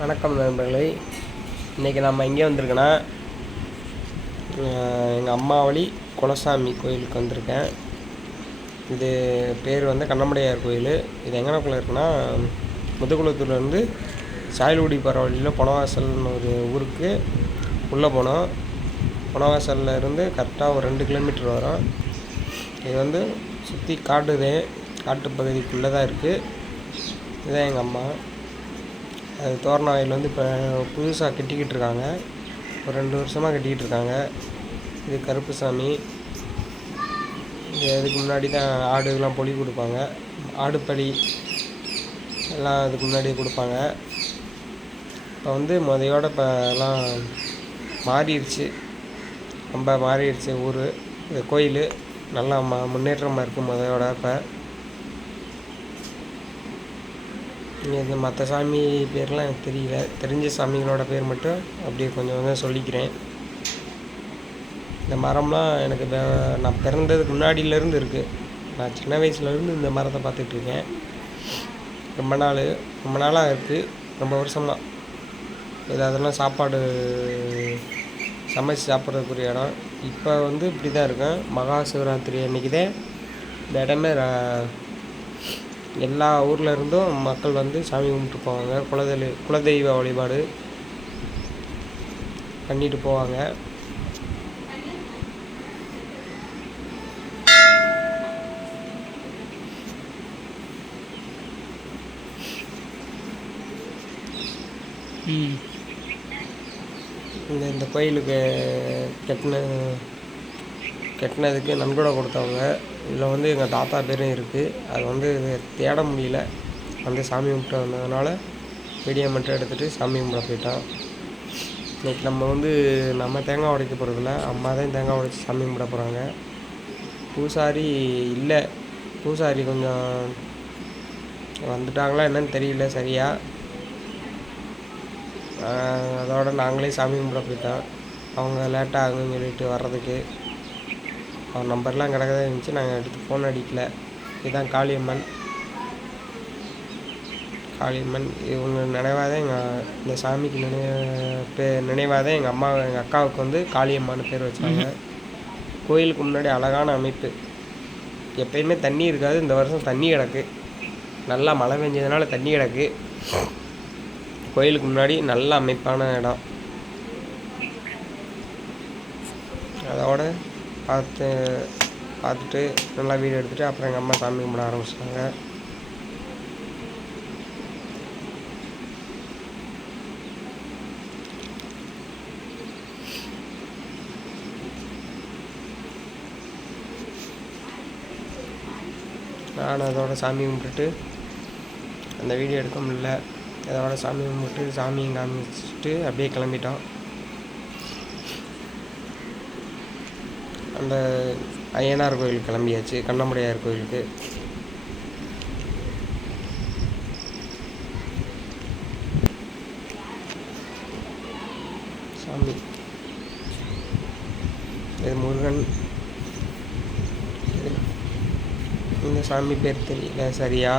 வணக்கம் நண்பர்களே. இன்றைக்கி நம்ம எங்கே வந்திருக்கோன்னா, எங்கள் அம்மா வழி குலசாமி கோயிலுக்கு வந்திருக்கேன். இது பேர் வந்து கண்ணமுடையார் கோயில். இது எங்கனக்குள்ளே இருக்குன்னா, முதுகுளத்தூர்லேருந்து சாயல்குடி போகிற வழியில் பொனவாசல்னு ஒரு ஊருக்கு உள்ளே போனோம். பொனவாசலில் இருந்து கரெக்டாக ஒரு 2 கிலோமீட்டர் வரும். இது வந்து சுற்றி காட்டு பகுதிக்குள்ளே தான் இருக்குது. இதுதான் எங்கள் அம்மா. அது தோரண வாயில் வந்து இப்போ புதுசாக கட்டிக்கிட்டு இருக்காங்க. ஒரு 2 வருஷமாக கட்டிக்கிட்டு இருக்காங்க. இது கருப்புசாமி. இது அதுக்கு முன்னாடி தான் ஆடுலாம் பொலி கொடுப்பாங்க. ஆடுப்பலி எல்லாம் அதுக்கு முன்னாடி கொடுப்பாங்க. இப்போ வந்து முதையோடு இப்போ எல்லாம் மாறிடுச்சு, ரொம்ப மாறிடுச்சு ஊர். இந்த கோயில் நல்லா முன்னேற்றமாக இருக்குது முதையோட. இப்போ இங்கே இந்த மற்ற சாமி பேர்லாம் எனக்கு தெரியல. தெரிஞ்ச சாமிகளோட பேர் மட்டும் அப்படியே கொஞ்சம் சொல்லிக்கிறேன். இந்த மரம்லாம் எனக்கு நான் பிறந்ததுக்கு முன்னாடியிலேருந்து இருக்குது. நான் சின்ன வயசுலேருந்து இந்த மரத்தை பார்த்துட்ருக்கேன். ரொம்ப நாளாக இருக்குது, ரொம்ப வருஷமாக. அதெல்லாம் சாப்பாடு சமைச்சு சாப்பிட்றதுக்குரிய இடம். இப்போ வந்து இப்படி தான் இருக்கேன். மகா சிவராத்திரி அன்றைக்கி தான் இந்த இடமே எல்லா ஊரில் இருந்தும் மக்கள் வந்து சாமி கும்பிட்டு போவாங்க. குலதெய்வ வழிபாடு பண்ணிட்டு போவாங்க. இந்த கோயிலுக்கு கட்டினதுக்கு நன்கொடை கொடுத்தவங்க. இதில் வந்து எங்கள் தாத்தா பேரும் இருக்குது. அது வந்து தேட முடியல. வந்து சாமி கும்பிட்டு வந்ததுனால வீடியோ மட்டும் எடுத்துகிட்டு சாமி கும்பிட போயிட்டோம். இன்றைக்கி நம்ம தேங்காய் உடைக்க போகிறதில்ல, அம்மா தான் தேங்காய் உடைச்சி சாமி கும்பிட போகிறாங்க. பூசாரி இல்லை, பூசாரி கொஞ்சம் வந்துட்டாங்களா என்னன்னு தெரியல சரியாக. அதோட நாங்களே சாமி கும்பிட போயிட்டோம். அவங்க லேட்டாக ஆகுன்னு சொல்லிட்டு வர்றதுக்கு. அவர் நம்பர்லாம் கிடக்கதான் இருந்துச்சு, நாங்கள் எடுத்து ஃபோன் அடிக்கல. இதுதான் காளியம்மன். இவங்க நினைவாக தான் இந்த சாமிக்கு நினைவாக தான் எங்கள் அக்காவுக்கு வந்து காளியம்மான்னு பேர் வச்சாங்க. கோயிலுக்கு முன்னாடி அழகான அமைப்பு. எப்பயுமே தண்ணி இருக்காது, இந்த வருஷம் தண்ணி கிடக்கு. நல்லா மழை பெஞ்சதுனால தண்ணி கிடக்கு. கோயிலுக்கு முன்னாடி நல்ல அமைப்பான இடம். அதோட பார்த்துட்டு நல்லா வீடியோ எடுத்துகிட்டு அப்புறம் எங்கள் அம்மா சாமி கும்பிட ஆரம்பிச்சிட்டாங்க. நான் அதோட சாமி கும்பிட்டுட்டு அந்த வீடியோ எடுக்க முடியல. அதோட சாமி கும்பிட்டு சாமியை காமிச்சிட்டு அப்படியே கிளம்பிட்டோம். அந்த ஐயனார் கோயிலுக்கு கிளம்பியாச்சு, கண்ணமுடையார் கோயிலுக்கு. சாமி இது முருகன். இந்த சாமி பேர் தெரியல சரியா.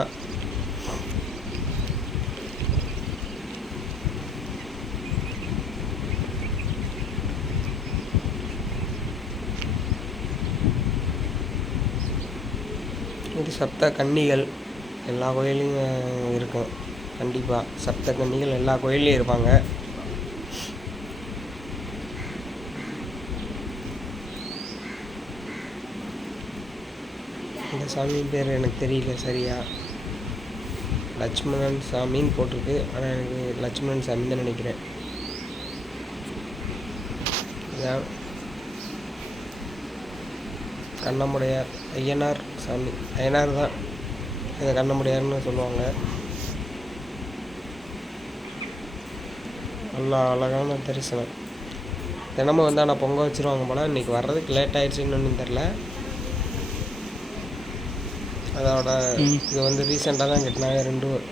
இது சப்த கன்னிகள் எல்லா கோயிலையும் இருக்கும். கண்டிப்பாக சப்த கன்னிகள் எல்லா கோயிலையும் இருப்பாங்க. இந்த சாமி பேர் எனக்கு தெரியல சரியா. லட்சுமணன் சாமின்னு போட்டிருக்கு, ஆனால் எனக்கு லட்சுமணன் சாமி தான் நினைக்கிறேன். இதான் கண்ணமுடையார் ஐயனார் சாமி. ஐயனார் தான் இதை கண்ணமுடையார்னு சொல்லுவாங்க. நல்லா அழகான தரிசனம். தினமும் வந்தால் நான் பொங்க வச்சுருவாங்க போல். இன்றைக்கி வர்றதுக்கு லேட் ஆகிடுச்சின்னு ஒன்றும் தெரில. அதோட இது வந்து ரீசெண்டாக தான் கட்டினாங்க.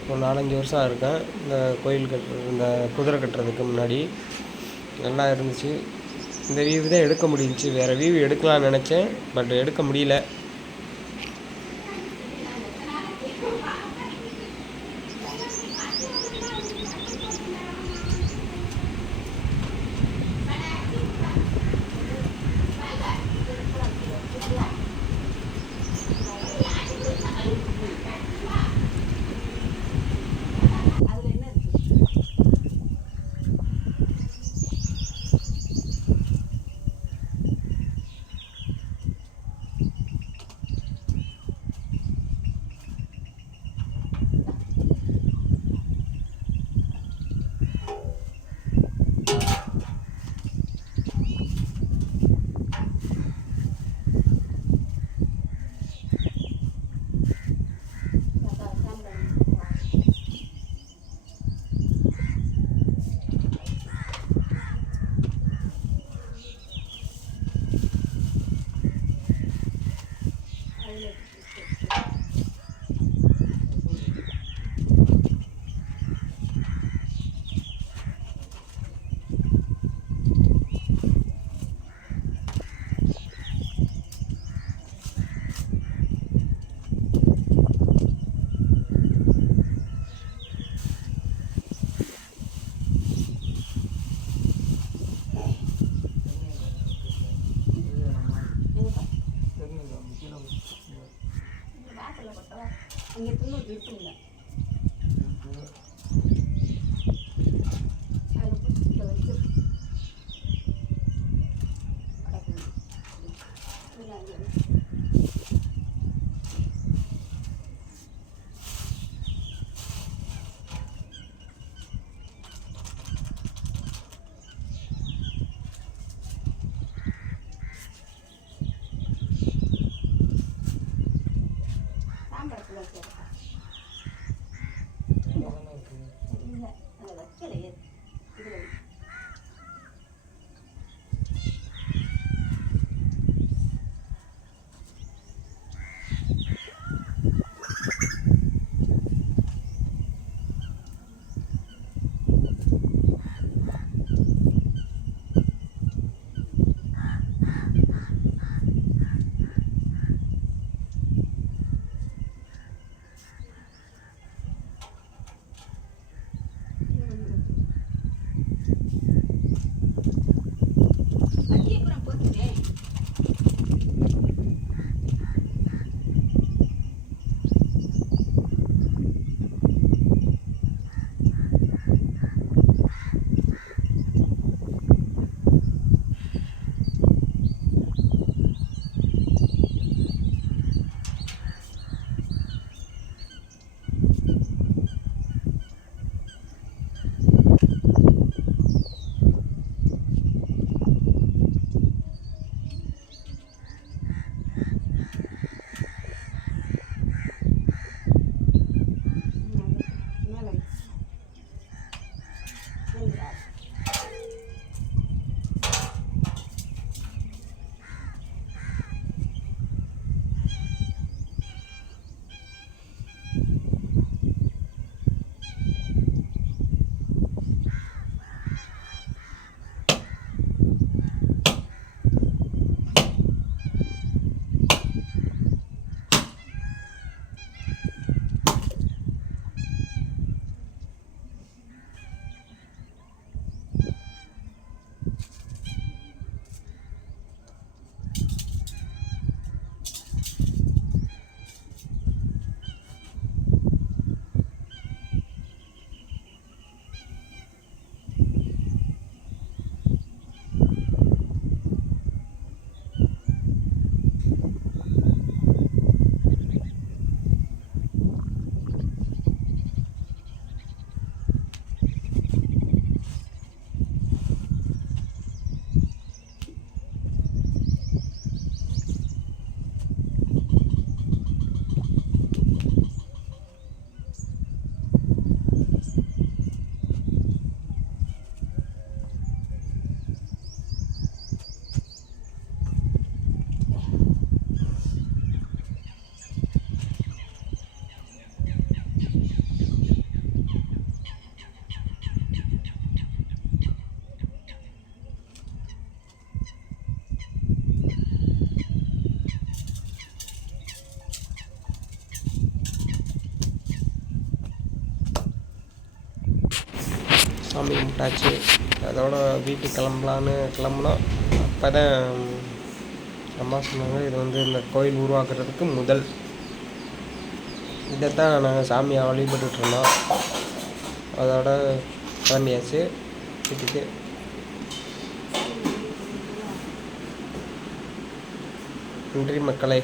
ஒரு 4-5 வருஷம் இருக்கேன். இந்த கோயில் இந்த குதிரை கட்டுறதுக்கு முன்னாடி நல்லா இருந்துச்சு. இந்த வியூ தான் எடுக்க முடிஞ்சிச்சு. வேறு வியூ எடுக்கலாம்னு நினச்சேன், பட் எடுக்க முடியல. சாமி கும்பிட்டாச்சு. அதோட வீட்டுக்கு கிளம்புனோம். அப்போ தான் அம்மா சொன்னாங்க, இது வந்து இந்த கோயில் உருவாக்குறதுக்கு முதல். இதைத்தான் நாங்கள் சாமியை வழிபட்டுருந்தோம். அதோட கிளம்பியாச்சு வீட்டுக்கு. நன்றி மக்களே.